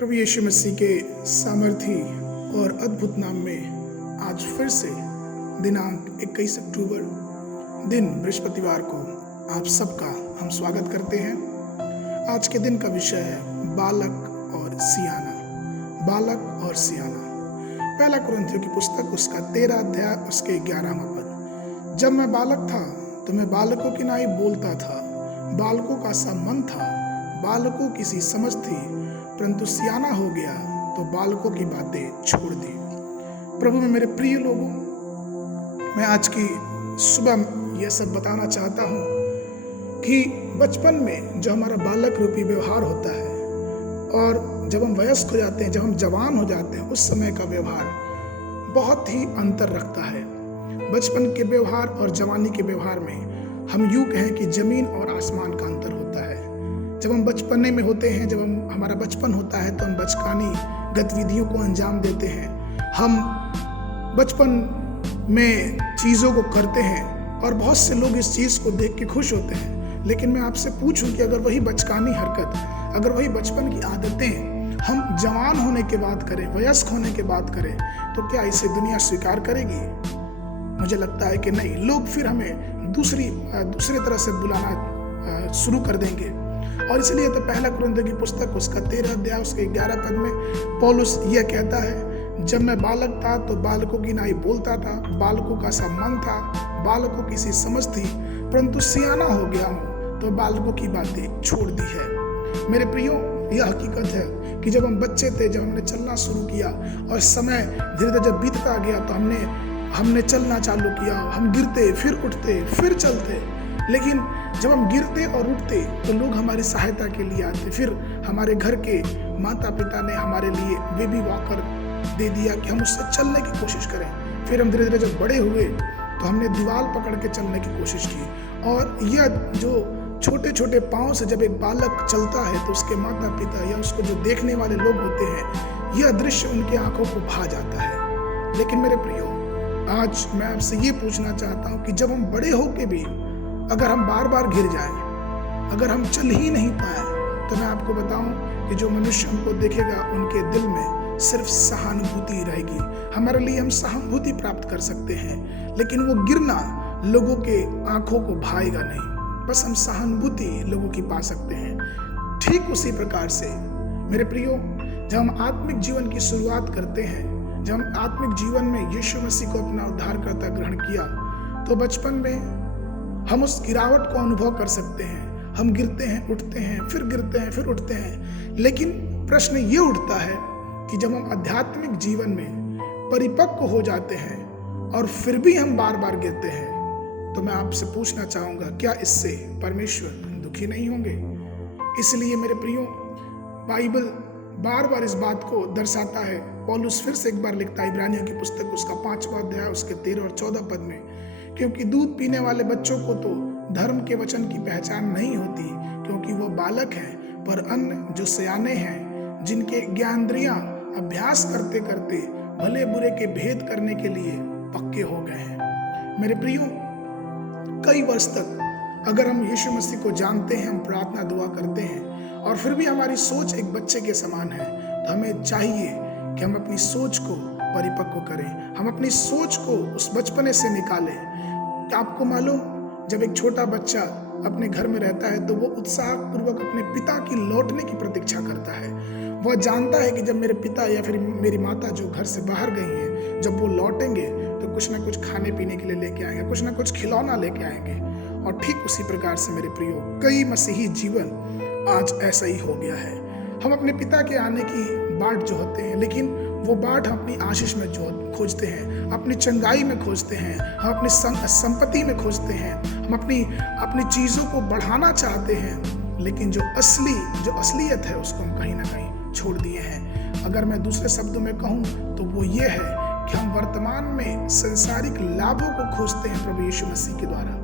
प्रभु यीशु मसीह के सामर्थी और अद्भुत नाम में आज फिर से दिनांक 21 अक्टूबर दिन बृहस्पतिवार को आप सबका हम स्वागत करते हैं। आज के दिन का विषय है बालक और सियाना। बालक और सियाना। पहला कुरिन्थियों की पुस्तक उसका 13 अध्याय उसके 11वां पद। जब मैं बालक था तो मैं बालकों की नाई बोलता था, बालकों का सा मन था, बालकों की सी समझ थी, परंतु सियाना हो गया तो बालकों की बातें छोड़ दी। प्रभु में मेरे प्रिय लोगों, मैं आज की सुबह यह सब बताना चाहता हूँ कि बचपन में जो हमारा बालक रूपी व्यवहार होता है और जब हम वयस्क हो जाते हैं, जब हम जवान हो जाते हैं, उस समय का व्यवहार बहुत ही अंतर रखता है। बचपन के व्यवहार और जवानी के व्यवहार में हम यूँ कहें कि जमीन और आसमान का अंतर होता है। जब हम बचपने में होते हैं, जब हमारा बचपन होता है तो हम बचकानी गतिविधियों को अंजाम देते हैं। हम बचपन में चीज़ों को करते हैं और बहुत से लोग इस चीज़ को देख के खुश होते हैं। लेकिन मैं आपसे पूछूं कि अगर वही बचकानी हरकत, अगर वही बचपन की आदतें हम जवान होने के बाद करें, वयस्क होने के बाद करें, तो क्या इसे दुनिया स्वीकार करेगी? मुझे लगता है कि नहीं। लोग फिर हमें दूसरी तरह से बुलाना शुरू कर देंगे। और इसलिए तो पहला कुरिन्थियों की पुस्तक उसका 13 अध्याय उसके 11 पद में पौलुस यह कहता है, जब मैं बालक था तो बालकों की नाई बोलता था, बालकों का सा मन था, बालकों की सी समझ थी, परंतु सियाना हो गया हूँ तो बालकों की बातें छोड़ दी है। मेरे प्रियो, यह हकीकत है कि जब हम बच्चे थे, जब हमने चलना शुरू किया और समय धीरे धीरे जब बीतता गया तो हमने चलना चालू किया। हम गिरते, फिर उठते, फिर चलते। लेकिन जब हम गिरते और उठते तो लोग हमारी सहायता के लिए आते। फिर हमारे घर के माता पिता ने हमारे लिए बेबी वॉकर दे दिया कि हम उससे चलने की कोशिश करें। फिर हम धीरे धीरे जब बड़े हुए तो हमने दीवार पकड़ के चलने की कोशिश की। और यह जो छोटे छोटे पाँव से जब एक बालक चलता है तो उसके माता पिता या उसको जो देखने वाले लोग होते हैं, यह दृश्य उनकी आंखों को भा जाता है। लेकिन मेरे प्रियो, आज मैं आपसे ये पूछना चाहता हूँ कि जब हम बड़े होके भी अगर हम बार बार गिर जाएं, अगर हम चल ही नहीं पाए, तो मैं आपको बताऊं कि जो मनुष्य हमको देखेगा उनके दिल में सिर्फ सहानुभूति रहेगी। हमारे लिए हम सहानुभूति प्राप्त कर सकते हैं, लेकिन वो गिरना लोगों के आंखों को भाएगा नहीं। बस हम सहानुभूति लोगों की पा सकते हैं। ठीक उसी प्रकार से मेरे प्रियो, जब हम आत्मिक जीवन की शुरुआत करते हैं, जब हम आत्मिक जीवन में यीशु मसीह को अपना उद्धारकर्ता ग्रहण किया, तो बचपन में हम उस गिरावट को अनुभव कर सकते हैं। हम गिरते हैं, उठते हैं, फिर गिरते हैं, फिर उठते हैं। लेकिन प्रश्न ये उठता है कि जब हम आध्यात्मिक जीवन में परिपक्व हो जाते हैं और फिर भी हम बार बार गिरते हैं, तो मैं आपसे पूछना चाहूँगा, क्या इससे परमेश्वर दुखी नहीं होंगे? इसलिए मेरे प्रियो, बाइबल बार बार इस बात को दर्शाता है। पौलुस फिर से एक बार लिखता है इब्रानियों की पुस्तक उसका 5वां अध्याय उसके 13 और 14 पद में, क्योंकि दूध पीने वाले बच्चों को तो धर्म के वचन की पहचान नहीं होती, क्योंकि वो बालक हैं, पर अन्य जो सयाने हैं, जिनके ज्ञानेंद्रियां अभ्यास करते करते भले बुरे के भेद करने के लिए पक्के हो गए हैं। मेरे प्रियो, कई वर्ष तक अगर हम यीशु मसीह को जानते हैं, हम प्रार्थना दुआ करते हैं और फिर भी हमारी सोच एक बच्चे के समान है, तो हमें चाहिए कि हम अपनी सोच को परिपक्व करें, हम अपनी सोच को उस बचपने से निकालें। क्या आपको मालूम, जब एक छोटा बच्चा अपने घर में रहता है तो वो उत्साहपूर्वक अपने पिता की लौटने की प्रतीक्षा करता है। वह जानता है कि जब मेरे पिता या फिर मेरी माता जो घर से बाहर गई हैं, जब वो लौटेंगे तो कुछ ना कुछ खाने पीने के लिए लेके आएंगे, कुछ ना कुछ खिलौना लेके आएंगे। और ठीक उसी प्रकार से मेरे प्रियो, कई मसीही जीवन आज ऐसा ही हो गया है। हम अपने पिता के आने की बाट जो होते हैं, लेकिन वो बाट हम अपनी आशीष में जो खोजते हैं, अपनी चंगाई में खोजते हैं, हम अपनी संपत्ति में खोजते हैं, हम अपनी चीज़ों को बढ़ाना चाहते हैं, लेकिन जो असलियत है उसको हम कहीं ना कहीं छोड़ दिए हैं। अगर मैं दूसरे शब्दों में कहूँ तो वो ये है कि हम वर्तमान में सांसारिक लाभों को खोजते हैं प्रभु यीशु मसीह के द्वारा,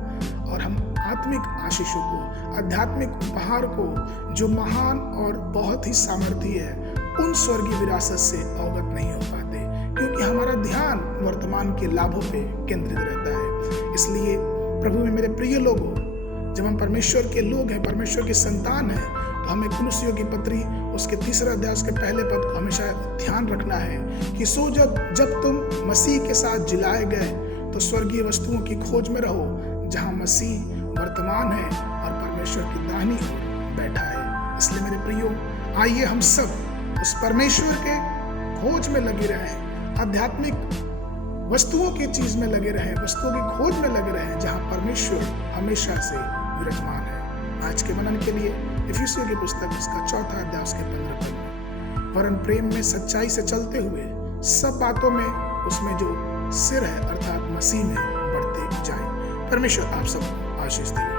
और हम आत्मिक आशीषों को, आध्यात्मिक उपहार को, जो महान और बहुत ही सामर्थ्य है, उन स्वर्गीय विरासत से अवगत नहीं हो पाते, क्योंकि हमारा ध्यान वर्तमान के लाभों पे केंद्रित रहता है। इसलिए प्रभु में मेरे प्रिय लोगों, जब हम परमेश्वर के लोग हैं, परमेश्वर के संतान हैं, तो हमें कुलुस्सियों की पत्री उसके 3 अध्याय उसके पहले पद को हमेशा ध्यान रखना है कि सो जब तुम मसीह के साथ जिलाए गए तो स्वर्गीय वस्तुओं की खोज में रहो, जहां मसीह वर्तमान है और परमेश्वर की दाहिनी ओर बैठा है। इसलिए मेरे प्रियो, आइए हम सब उस परमेश्वर के खोज में लगे रहें, आध्यात्मिक वस्तुओं की चीज में लगे रहें, वस्तुओं की खोज में लगे रहें, जहां परमेश्वर हमेशा से विराजमान है। आज के मनन के लिए इफिसियों की पुस्तक उसका 4 अध्याय उसके 15 पद में, वरन प्रेम में सच्चाई से चलते हुए सब बातों में उसमें जो सिर है अर्थात मसीह में बढ़ते जाएं। परमेश्वर आप सबको आशीष दे।